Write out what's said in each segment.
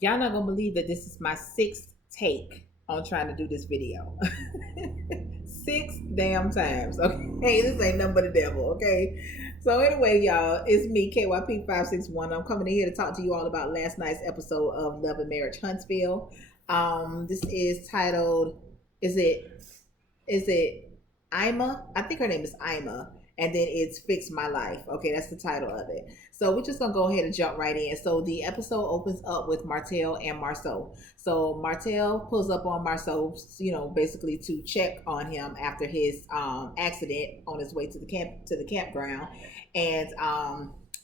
Y'all not gonna believe that this is my sixth take on trying to do this video. Six damn times. Okay, this ain't nothing but the devil. Okay. So anyway, y'all, it's me, KYP561. I'm coming in here to talk to you all about last night's episode of Love and Marriage Huntsville. This is titled, is it is it Ima? I think her name is Ima. And then it's Fix My Life. Okay, that's the title of it. So we're just gonna go ahead and jump right in. So the episode opens up with Martell and Marceau. So Martell pulls up on Marceau, basically to check on him after his accident on his way to the campground, and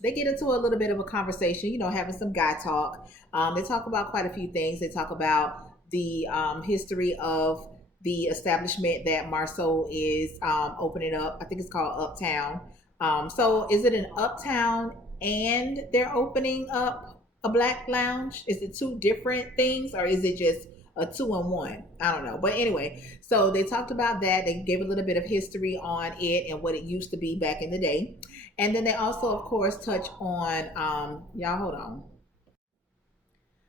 they get into a little bit of a conversation, having some guy talk. They talk about quite a few things. They talk about the history of the establishment that Marceau is opening up. I think it's called Uptown. So is it an Uptown and they're opening up a black lounge? Is it two different things, or is it just a two-in-one? I don't know. But anyway, so they talked about that. They gave a little bit of history on it and what it used to be back in the day. And then they also, of course, touch on, y'all hold on.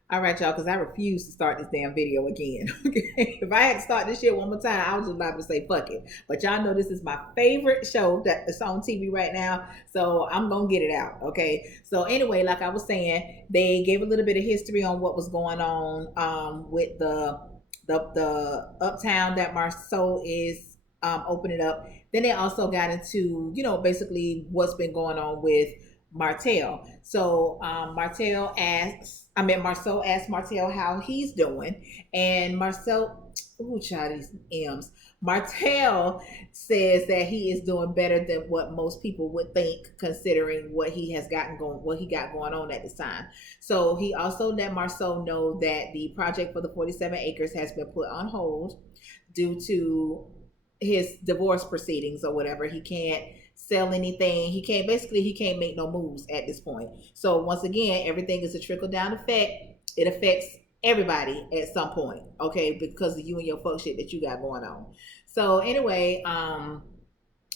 All right, y'all, because I refuse to start this damn video again. Okay, if I had to start this shit one more time, I was just about to say fuck it. But y'all know this is my favorite show that's on TV right now, so I'm gonna get it out. Okay. So anyway, like I was saying, they gave a little bit of history on what was going on with the uptown that Marceau is opening up. Then they also got into basically what's been going on with Martell. So Marceau asked Martell how he's doing, and Marcel, ooh, child, these M's. Martell says that he is doing better than what most people would think, considering what he got going on at this time. So he also let Marceau know that the project for the 47 acres has been put on hold due to his divorce proceedings or whatever. He can't sell anything. He can't make no moves at this point. So once again, everything is a trickle down effect. It affects everybody at some point, okay, because of you and your fuck shit that you got going on. So anyway,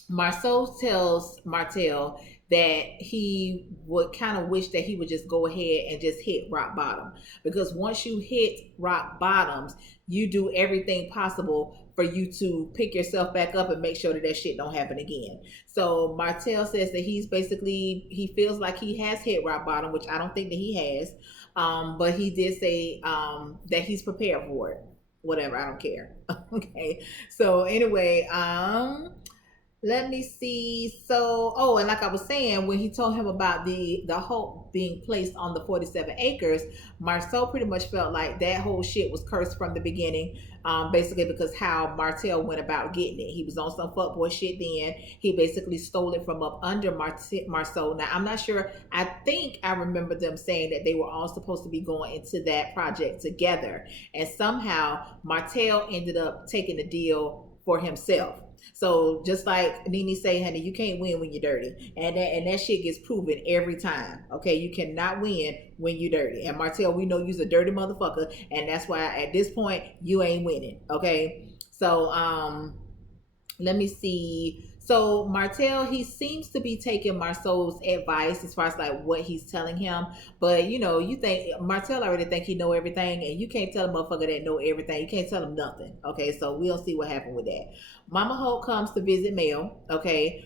Marceau tells Martell that he would kind of wish that he would just go ahead and just hit rock bottom, because once you hit rock bottoms, you do everything possible for you to pick yourself back up and make sure that shit don't happen again. So Martell says that he feels like he has hit rock bottom, which I don't think that he has, but he did say that he's prepared for it. Whatever, I don't care. Okay. So anyway, let me see. So, and like I was saying, when he told him about the hope being placed on the 47 acres, Marceau pretty much felt like that whole shit was cursed from the beginning. Basically because how Martell went about getting it. He was on some fuckboy shit then. He basically stole it from up under Marceau. Now, I'm not sure. I think I remember them saying that they were all supposed to be going into that project together. And somehow Martell ended up taking the deal for himself. So just like Nene say, honey, you can't win when you're dirty. And that shit gets proven every time. Okay, you cannot win when you're dirty. And Martell, we know you's a dirty motherfucker, and that's why at this point you ain't winning. Okay. So let me see. So Martell, he seems to be taking Marceau's advice as far as like what he's telling him. But you think Martell already think he know everything, and you can't tell a motherfucker that know everything. You can't tell him nothing. Okay, so we'll see what happened with that. Mama Hope comes to visit Mel. Okay.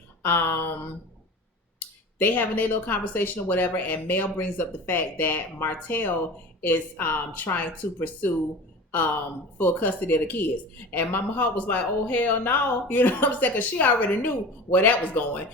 They having their little conversation or whatever, and Mel brings up the fact that Martell is trying to pursue full custody of the kids. And Mama Hawk was like, oh, hell no. You know what I'm saying? Because she already knew where that was going.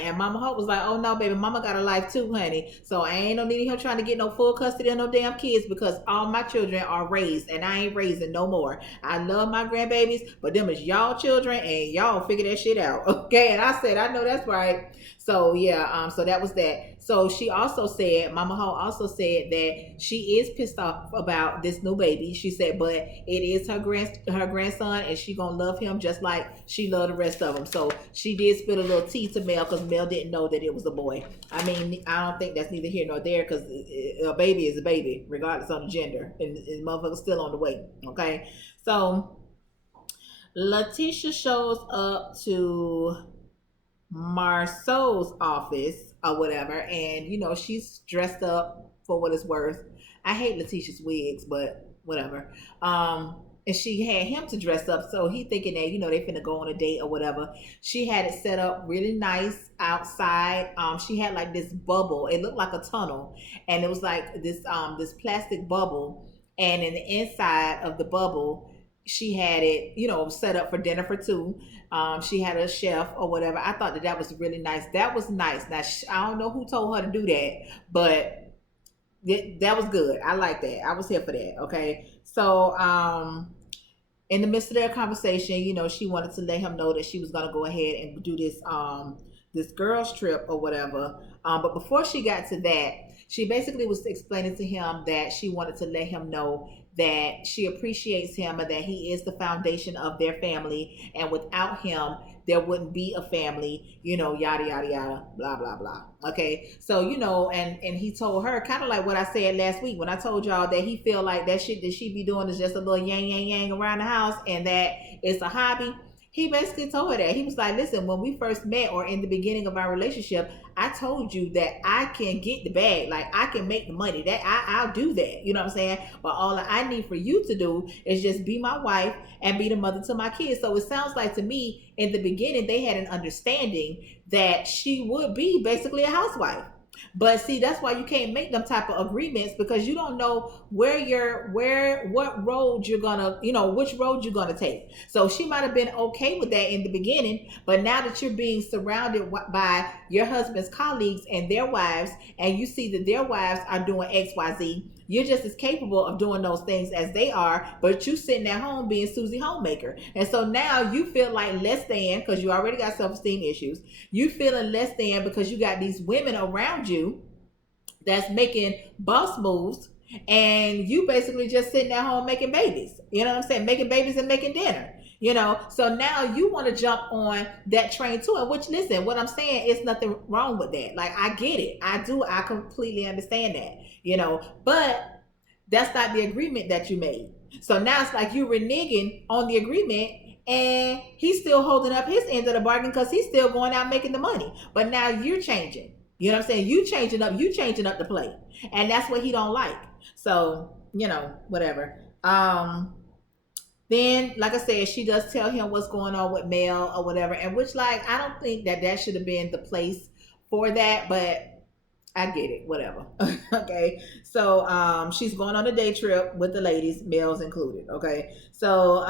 And Mama Hawk was like, oh, no, baby, Mama got a life too, honey. So I ain't no need him trying to get no full custody of no damn kids, because all my children are raised and I ain't raising no more. I love my grandbabies, but them is y'all children and y'all figure that shit out. Okay. And I said, I know that's right. So yeah, so that was that. So she also said, Mama Ho also said that she is pissed off about this new baby. She said, but it is her grandson, and she gonna love him just like she loved the rest of them. So she did spill a little tea to Mel, because Mel didn't know that it was a boy. I mean, I don't think that's neither here nor there, because a baby is a baby, regardless of the gender, and motherfucker's still on the way. Okay, so Letitia shows up to Marceau's office or whatever. And, she's dressed up for what it's worth. I hate Letitia's wigs, but whatever. And she had him to dress up. So he thinking that, they finna go on a date or whatever. She had it set up really nice outside. She had like this bubble. It looked like a tunnel. And it was like this plastic bubble. And in the inside of the bubble, she had it, set up for dinner for two. She had a chef or whatever. I thought that was really nice. That was nice. Now, I don't know who told her to do that, but that was good. I like that. I was here for that. Okay. So, in the midst of their conversation, she wanted to let him know that she was going to go ahead and do this girls trip or whatever. But before she got to that, she basically was explaining to him that she wanted to let him know that she appreciates him and that he is the foundation of their family. And without him, there wouldn't be a family, yada, yada, yada, blah, blah, blah. Okay. So, and he told her kind of like what I said last week when I told y'all that he feel like that shit that she be doing is just a little yang, yang, yang around the house and that it's a hobby. He basically told her that. He was like, listen, when we first met or in the beginning of our relationship, I told you that I can get the bag. Like, I can make the money. That I'll do that. You know what I'm saying? But all I need for you to do is just be my wife and be the mother to my kids. So it sounds like to me, in the beginning, they had an understanding that she would be basically a housewife. But see, that's why you can't make them type of agreements because you don't know what road you're gonna, which road you're gonna take. So she might have been okay with that in the beginning, but now that you're being surrounded by your husband's colleagues and their wives, and you see that their wives are doing XYZ, you're just as capable of doing those things as they are, but you sitting at home being Susie Homemaker. And so now you feel like less than because you already got self-esteem issues. You feeling less than because you got these women around you that's making boss moves and you basically just sitting at home making babies. You know what I'm saying? Making babies and making dinner. So now you want to jump on that train too. And which, listen, what I'm saying is nothing wrong with that. Like, I get it. I completely understand that, but that's not the agreement that you made. So now it's like you reneging on the agreement and he's still holding up his end of the bargain because he's still going out making the money. But now you're changing. You know what I'm saying? You changing up the play. And that's what he don't like. So, whatever. Then, like I said, she does tell him what's going on with Mel or whatever, and which, like, I don't think that should have been the place for that, but I get it, whatever. Okay, so she's going on a day trip with the ladies, Mel's included. Okay, so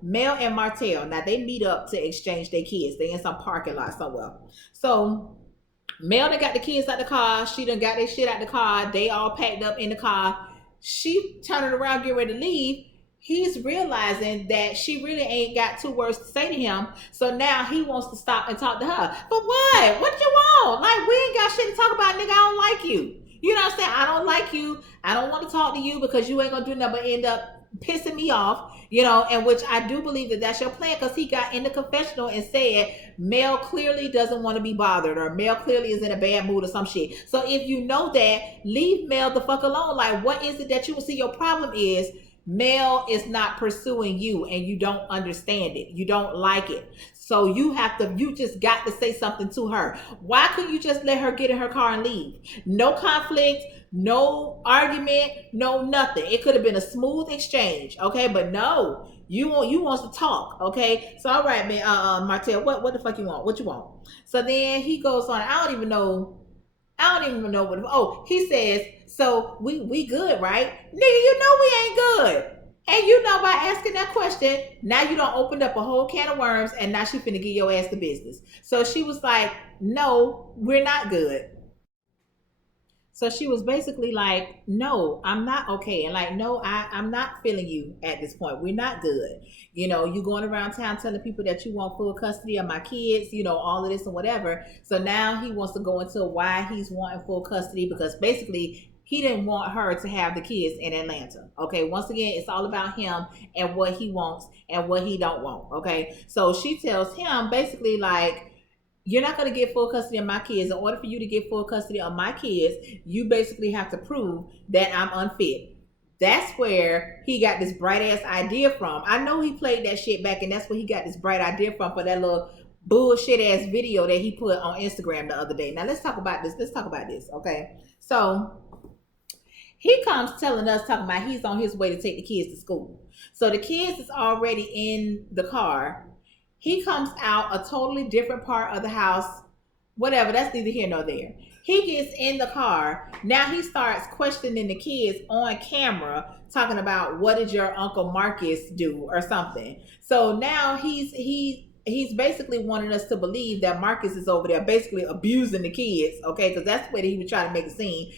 Mel and Martell, now they meet up to exchange their kids. They in some parking lot somewhere. So Mel done got the kids out the car. She done got their shit out the car. They all packed up in the car. She turning around, getting ready to leave. He's realizing that she really ain't got two words to say to him. So now he wants to stop and talk to her. But what? What you want? Like, we ain't got shit to talk about, nigga. I don't like you. You know what I'm saying? I don't like you. I don't want to talk to you because you ain't going to do nothing but end up pissing me off, and which I do believe that that's your plan because he got in the confessional and said Mel clearly doesn't want to be bothered or Mel clearly is in a bad mood or some shit. So if you know that, leave Mel the fuck alone. Like, what is it that you will see? Your problem is Mel is not pursuing you and you don't understand it. You don't like it. So you just got to say something to her. Why couldn't you just let her get in her car and leave? No conflict, no argument, no nothing. It could have been a smooth exchange, okay? But no, you wants to talk, okay? So all right, man, Martell, what the fuck you want? What you want? So then he goes on. I don't even know what. He says, so we good, right? Nigga, we ain't good. And by asking that question, now you done opened up a whole can of worms and now she finna give your ass the business. So she was like, no, we're not good. So she was basically like, no, I'm not okay. And like, no, I'm not feeling you at this point. We're not good. You going around town telling people that you want full custody of my kids, all of this and whatever. So now he wants to go into why he's wanting full custody because basically he didn't want her to have the kids in Atlanta. Okay. Once again, it's all about him and what he wants and what he don't want. Okay. So she tells him basically like, you're not going to get full custody of my kids. In order for you to get full custody of my kids, you basically have to prove that I'm unfit. That's where he got this bright ass idea from. I know he played that shit back and that's where he got this bright idea from for that little bullshit ass video that he put on Instagram the other day. Now let's talk about this. Okay. So he comes telling us, talking about he's on his way to take the kids to school. So the kids is already in the car. He comes out a totally different part of the house. Whatever, that's neither here nor there. He gets in the car. Now he starts questioning the kids on camera, talking about, what did your Uncle Marcus do or something. So now he's basically wanting us to believe that Marcus is over there basically abusing the kids, okay? Because that's the way that he was trying to make a scene.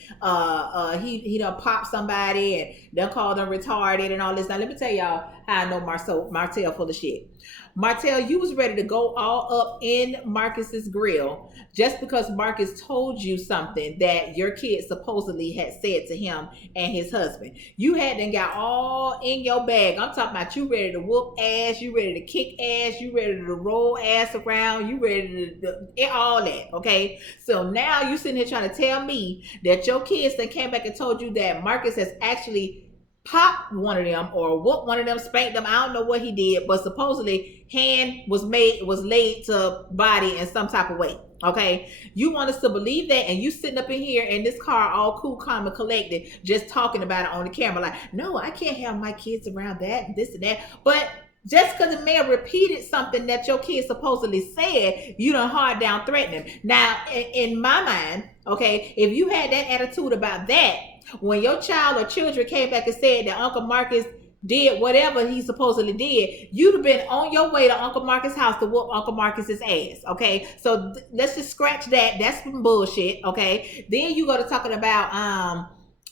He done popped somebody and done called them retarded and all this. Now let me tell y'all how I know Martell full of shit. Martell, you was ready to go all up in Marcus's grill just because Marcus told you something that your kid supposedly had said to him and his husband. You had then got all in your bag. I'm talking about you ready to whoop ass, you ready to kick ass, you ready to roll ass around, you ready to all that, okay? So now you sitting here trying to tell me that your kids that came back and told you that Marcus has actually popped one of them or whooped one of them, spanked them. I don't know what he did, but supposedly hand was laid to body in some type of way. Okay, you want us to believe that, and you sitting up in here in this car all cool, calm, and collected, just talking about it on the camera like, no, I can't have my kids around that and this and that. But just because the man repeated something that your kid supposedly said, you done hard down threaten him. Now, in my mind, okay, if you had that attitude about that, when your child or children came back and said that Uncle Marcus did whatever he supposedly did, you'd have been on your way to Uncle Marcus' house to whoop Uncle Marcus's ass, okay? So let's just scratch that. That's some bullshit, okay? Then you go to talking about,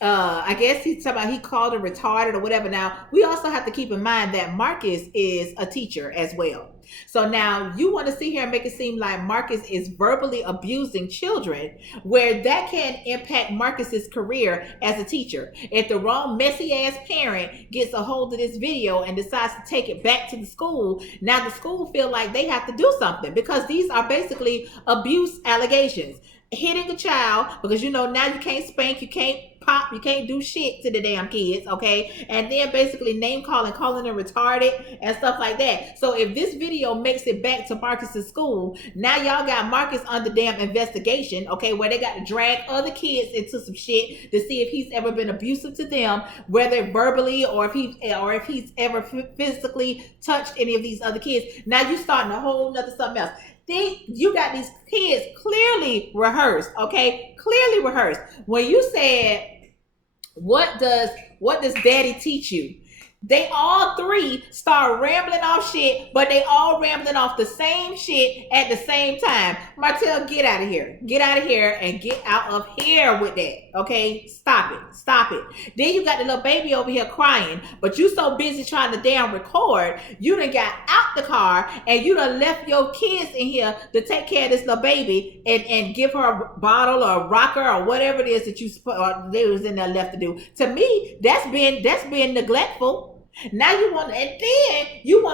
I guess he's talking about he called her retarded or whatever. Now, we also have to keep in mind that Marcus is a teacher as well. So now you want to sit here and make it seem like Marcus is verbally abusing children, where that can impact Marcus's career as a teacher. If the wrong messy ass parent gets a hold of this video and decides to take it back to the school, now the school feel like they have to do something, because these are basically abuse allegations. Hitting a child, because you know now you can't spank, you can't pop, you can't do shit to the damn kids, okay? And then basically name calling them retarded and stuff like that. So if this video makes it back to Marcus's school, now y'all got Marcus under damn investigation, okay, where they got to drag other kids into some shit to see if he's ever been abusive to them, whether verbally or if he's ever physically touched any of these other kids. Now you starting a whole nother something else. You got these kids clearly rehearsed, okay? Clearly rehearsed. When you said, what does daddy teach you? They all three start rambling off shit, but they all rambling off the same shit at the same time. Martell, get out of here. Get out of here and get out of here with that. Okay? Stop it. Stop it. Then you got the little baby over here crying, but you so busy trying to damn record, you done got out the car and you done left your kids in here to take care of this little baby and give her a bottle or a rocker or whatever it is that they was in there left to do. To me, that's been neglectful. Now you want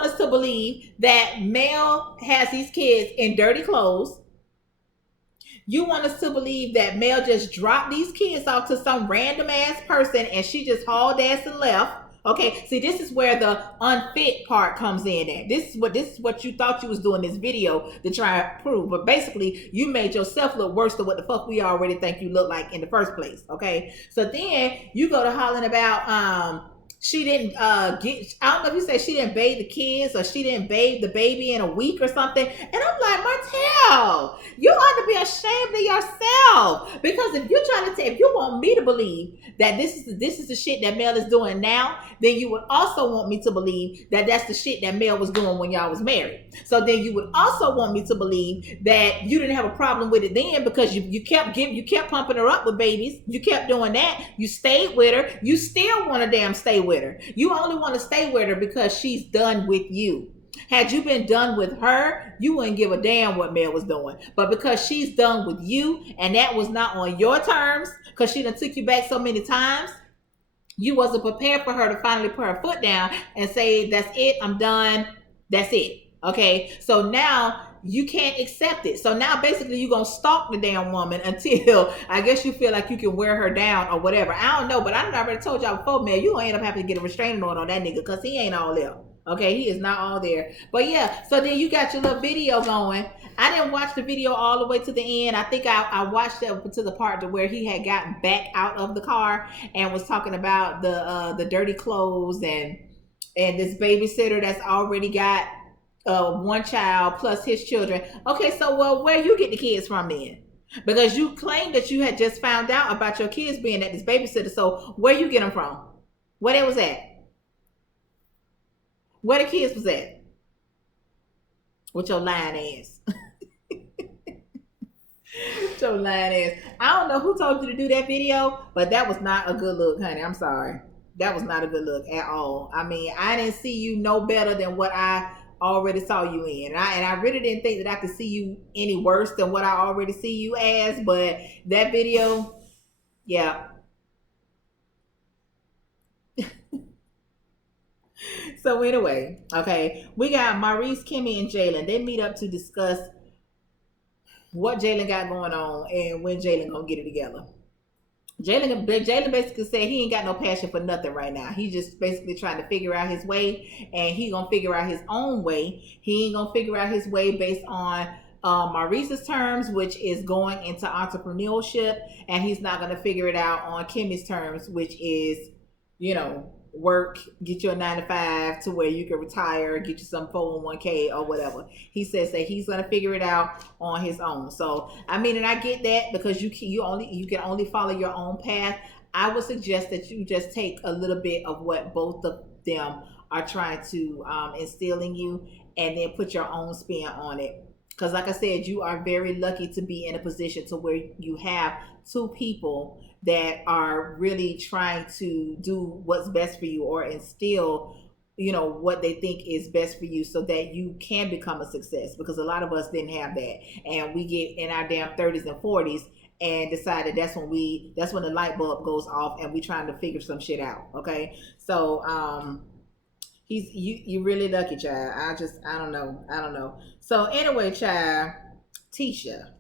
us to believe that Mel has these kids in dirty clothes. You want us to believe that Mel just dropped these kids off to some random ass person and she just hauled ass and left. Okay, see, this is where the unfit part comes in at. This is what you thought you was doing this video to try and prove. But basically, you made yourself look worse than what the fuck we already think you look like in the first place. Okay, so then you go to hollering about she didn't I don't know if you said she didn't bathe the kids or she didn't bathe the baby in a week or something. And I'm like, Martell, you ought to be ashamed of yourself. Because if you're trying to if you want me to believe that this is the shit that Mel is doing now, then you would also want me to believe that that's the shit that Mel was doing when y'all was married. So then you would also want me to believe that you didn't have a problem with it then, because you kept pumping her up with babies. You kept doing that. You stayed with her. You still want to damn stay with her. You only want to stay with her because she's done with you. Had you been done with her, you wouldn't give a damn what Mel was doing. But because she's done with you, and that was not on your terms, because she done took you back so many times, you wasn't prepared for her to finally put her foot down and say, that's it, I'm done, that's it. Okay, so now you can't accept it. So now basically you're going to stalk the damn woman until I guess you feel like you can wear her down or whatever. I don't know, but I already told y'all before, man, you going to end up having to get a restraining order on that nigga because he ain't all there. Okay, he is not all there. But yeah, so then you got your little video going. I didn't watch the video all the way to the end. I think I watched it up to the part to where he had gotten back out of the car and was talking about the dirty clothes and this babysitter that's already got one child plus his children. Okay, so well, where you get the kids from then? Because you claimed that you had just found out about your kids being at this babysitter. So where you get them from? Where they was at? Where the kids was at? With your lying ass. With your lying ass. I don't know who told you to do that video, but that was not a good look, honey. I'm sorry. That was not a good look at all. I mean, I didn't see you no better than what I already saw you in. And I really didn't think that I could see you any worse than what I already see you as. But that video, yeah. So anyway, okay, we got Maurice, Kimmy, and Jalen. They meet up to discuss what Jalen got going on and when Jalen gonna get it together. Jalen basically said he ain't got no passion for nothing right now. He's just basically trying to figure out his way, and he gonna figure out his own way. He ain't gonna figure out his way based on Maurice's terms, which is going into entrepreneurship, and he's not gonna figure it out on Kimmy's terms, which is, work, get you a 9 to 5 to where you can retire, get you some 401k or whatever. He says that he's gonna figure it out on his own. So I mean, and I get that because you can only follow your own path. I would suggest that you just take a little bit of what both of them are trying to instill in you, and then put your own spin on it. Because like I said, you are very lucky to be in a position to where you have two people that are really trying to do what's best for you, or instill what they think is best for you, so that you can become a success. Because a lot of us didn't have that, and we get in our damn 30s and 40s and decided that's when the light bulb goes off and we trying to figure some shit out. Okay, so you really lucky, child. I don't know. So anyway, child, Tisha,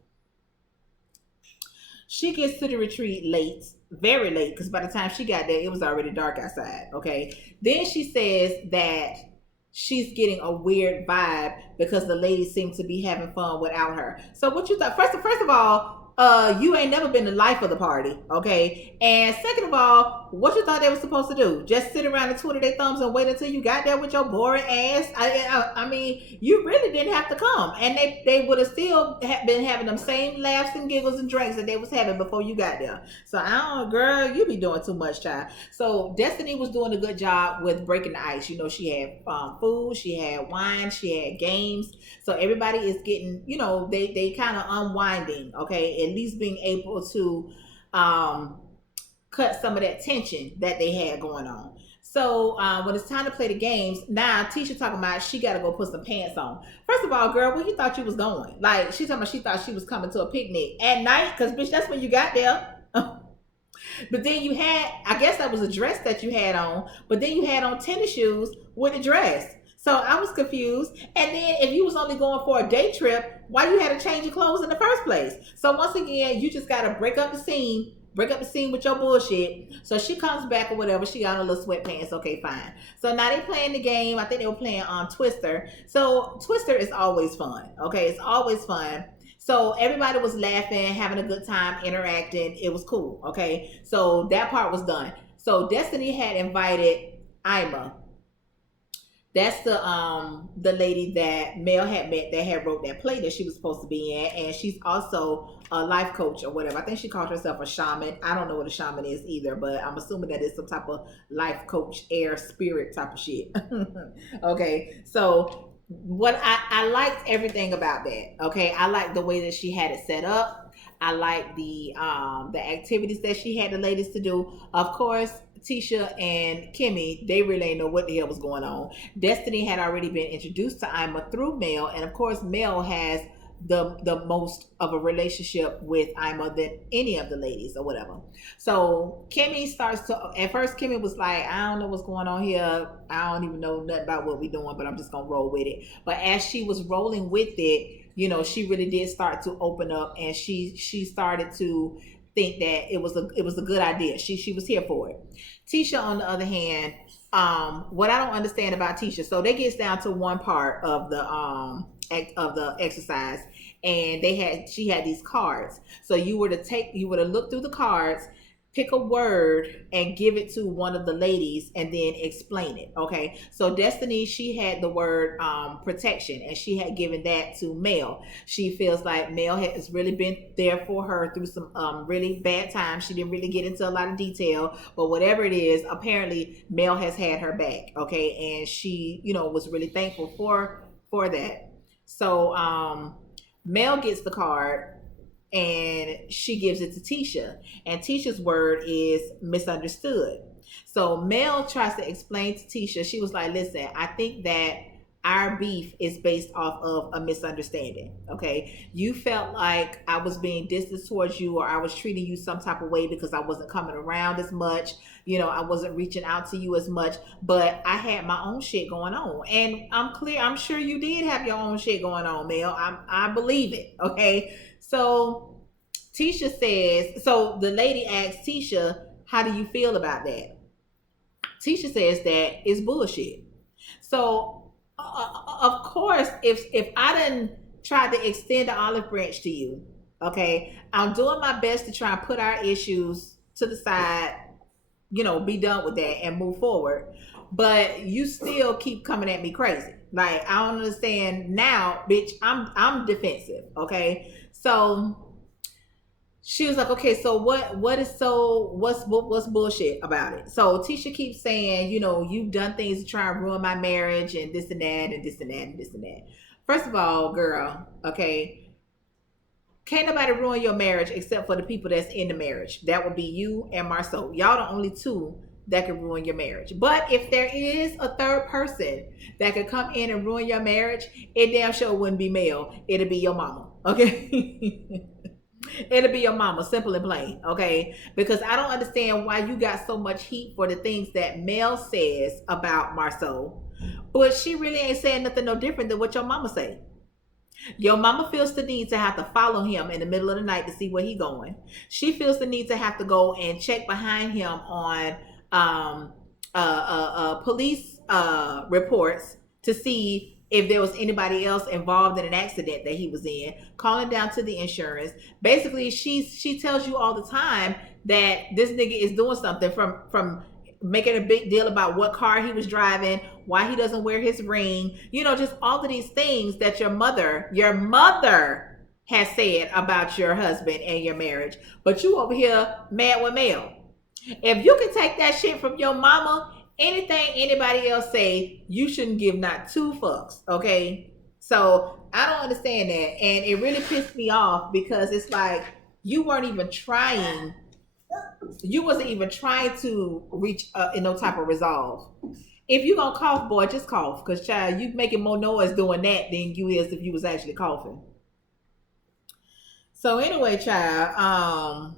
she gets to the retreat late, very late, because by the time she got there, it was already dark outside. Okay. Then she says that she's getting a weird vibe because the ladies seem to be having fun without her. So what you thought? First of all, you ain't never been the life of the party, okay? And second of all, what you thought they were supposed to do? Just sit around and twiddle their thumbs and wait until you got there with your boring ass? I mean, you really didn't have to come, and they would have still been having them same laughs and giggles and drinks that they was having before you got there. So girl, you be doing too much, child. So Destiny was doing a good job with breaking the ice. She had food, she had wine, she had games. So everybody is getting, they kind of unwinding, okay? At least being able to cut some of that tension that they had going on. So when it's time to play the games, now Tisha talking about she got to go put some pants on. First of all, girl, where you thought you was going? Like, she thought she was coming to a picnic at night, because bitch, that's when you got there. But then you had, I guess that was a dress that you had on, but then you had on tennis shoes with a dress. So I was confused. And then if you was only going for a day trip, why you had to change your clothes in the first place? So once again, you just got to break up the scene with your bullshit. So she comes back or whatever. She got on a little sweatpants. Okay, fine. So now they playing the game. I think they were playing Twister. So Twister is always fun. Okay, it's always fun. So everybody was laughing, having a good time, interacting. It was cool. Okay, so that part was done. So Destiny had invited Iama. That's the lady that Mel had met that had wrote that play that she was supposed to be in, and she's also a life coach or whatever. I think she called herself a shaman. I don't know what a shaman is either, but I'm assuming that it's some type of life coach, air spirit type of shit. Okay, so what I liked everything about that. Okay, I liked the way that she had it set up. I liked the activities that she had the ladies to do. Of course, Tisha and Kimmy, they really ain't know what the hell was going on. Destiny had already been introduced to Iama through Mel, and of course Mel has the most of a relationship with Iama than any of the ladies or whatever. So Kimmy starts to, at first Kimmy was like, I don't know what's going on here. I don't even know nothing about what we're doing, but I'm just gonna roll with it. But as she was rolling with it, she really did start to open up, and she started to think that it was a good idea. She was here for it. Tisha, on the other hand, what I don't understand about Tisha, so that gets down to one part of the exercise, and she had these cards. So you were to look through the cards, pick a word and give it to one of the ladies and then explain it. Okay. So Destiny, she had the word protection, and she had given that to Mel. She feels like Mel has really been there for her through some really bad times. She didn't really get into a lot of detail, but whatever it is, apparently Mel has had her back. Okay. And she, was really thankful for that. So Mel gets the card and she gives it to Tisha. And Tisha's word is misunderstood. So Mel tries to explain to Tisha, she was like, listen, I think that our beef is based off of a misunderstanding. Okay. You felt like I was being distant towards you, or I was treating you some type of way because I wasn't coming around as much. I wasn't reaching out to you as much, but I had my own shit going on. And I'm sure you did have your own shit going on, Mel. I believe it. Okay. So Tisha says, so the lady asks Tisha, how do you feel about that? Tisha says that it's bullshit. So of course, if I didn't try to extend the olive branch to you, okay, I'm doing my best to try and put our issues to the side, be done with that and move forward. But you still keep coming at me crazy. Like, I don't understand now, bitch. I'm defensive, okay? So she was like, okay, so what's bullshit about it? So Tisha keeps saying, you've done things to try and ruin my marriage and this and that and this and that and this and that. First of all, girl, okay, can't nobody ruin your marriage except for the people that's in the marriage. That would be you and Marceau. Y'all the only two that can ruin your marriage. But if there is a third person that could come in and ruin your marriage, it damn sure wouldn't be Mel. It'll be your mama, okay? It'll be your mama, simple and plain, okay? Because I don't understand why you got so much heat for the things that Mel says about Marceau, but she really ain't saying nothing no different than what your mama say. Your mama feels the need to have to follow him in the middle of the night to see where he going. She feels the need to have to go and check behind him on police reports to see if there was anybody else involved in an accident that he was in, calling down to the insurance. Basically, she tells you all the time that this nigga is doing something, from making a big deal about what car he was driving, why he doesn't wear his ring, just all of these things that your mother has said about your husband and your marriage. But you over here mad with Mel. If you can take that shit from your mama, anything anybody else say, you shouldn't give not two fucks, okay? So I don't understand that, and it really pissed me off because it's like you wasn't even trying to reach no type of resolve. If you gonna cough, boy, just cough, because child, you making more noise doing that than you is if you was actually coughing. So anyway, child,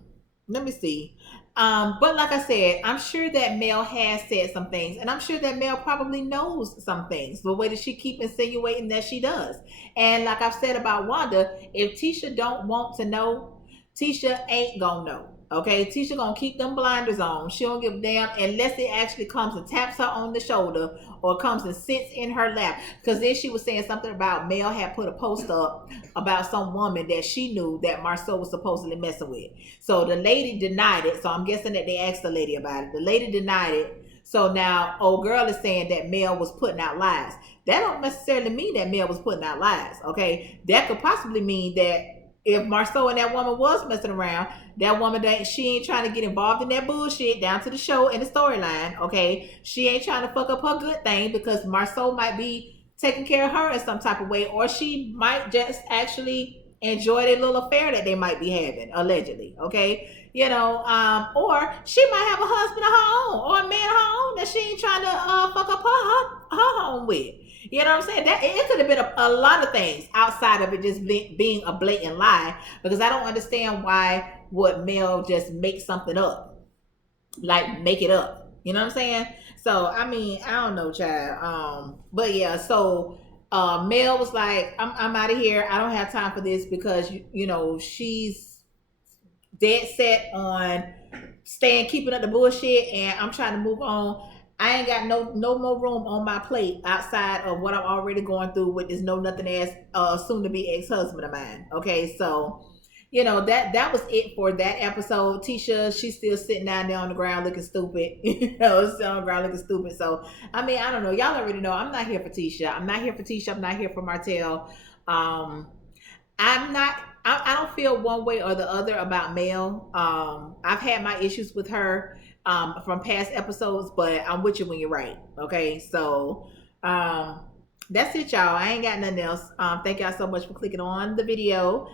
let me see. But like I said, I'm sure that Mel has said some things, and I'm sure that Mel probably knows some things. The way that she keep insinuating that she does. And like I've said about Wanda, if Tisha don't want to know, Tisha ain't gonna know. Okay, Tisha gonna keep them blinders on. She don't give a damn unless it actually comes and taps her on the shoulder or comes and sits in her lap. Because then she was saying something about Mel had put a post up about some woman that she knew that Marceau was supposedly messing with. So the lady denied it. So I'm guessing that they asked the lady about it. The lady denied it. So now old girl is saying that Mel was putting out lies. That don't necessarily mean that Mel was putting out lies. Okay, that could possibly mean that if Marceau and that woman was messing around, that woman, that she ain't trying to get involved in that bullshit down to the show and the storyline, okay? She ain't trying to fuck up her good thing because Marceau might be taking care of her in some type of way, or she might just actually enjoy their little affair that they might be having, allegedly, okay? Or she might have a husband of her own or a man of her own that she ain't trying to fuck up her home with. You know what I'm saying? That it could have been a lot of things outside of it just being a blatant lie, because I don't understand why would Mel just make something up, like make it up. You know what I'm saying? So I mean, I don't know, child. But yeah, so Mel was like, I'm out of here. I don't have time for this because she's dead set on staying, keeping up the bullshit, and I'm trying to move on. I ain't got no more room on my plate outside of what I'm already going through with this know nothing ass soon to be ex-husband of mine. Okay, so that was it for that episode. Tisha, she's still sitting down there on the ground looking stupid. Still on the ground looking stupid. So I mean, I don't know. Y'all already know I'm not here for Tisha. I'm not here for Tisha. I'm not here for Martell. Um, I'm not. I don't feel one way or the other about Mel. I've had my issues with her from past episodes, but I'm with you when you're right. Okay, so um, that's it, y'all. I ain't got nothing else. Thank y'all so much for clicking on the video.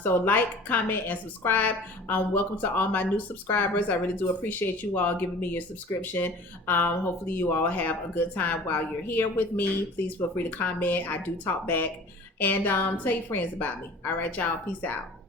So like, comment, and subscribe. Welcome to all my new subscribers. I really do appreciate you all giving me your subscription. Hopefully you all have a good time while you're here with me. Please feel free to comment. I do talk back. And tell your friends about me. All right, y'all. Peace out.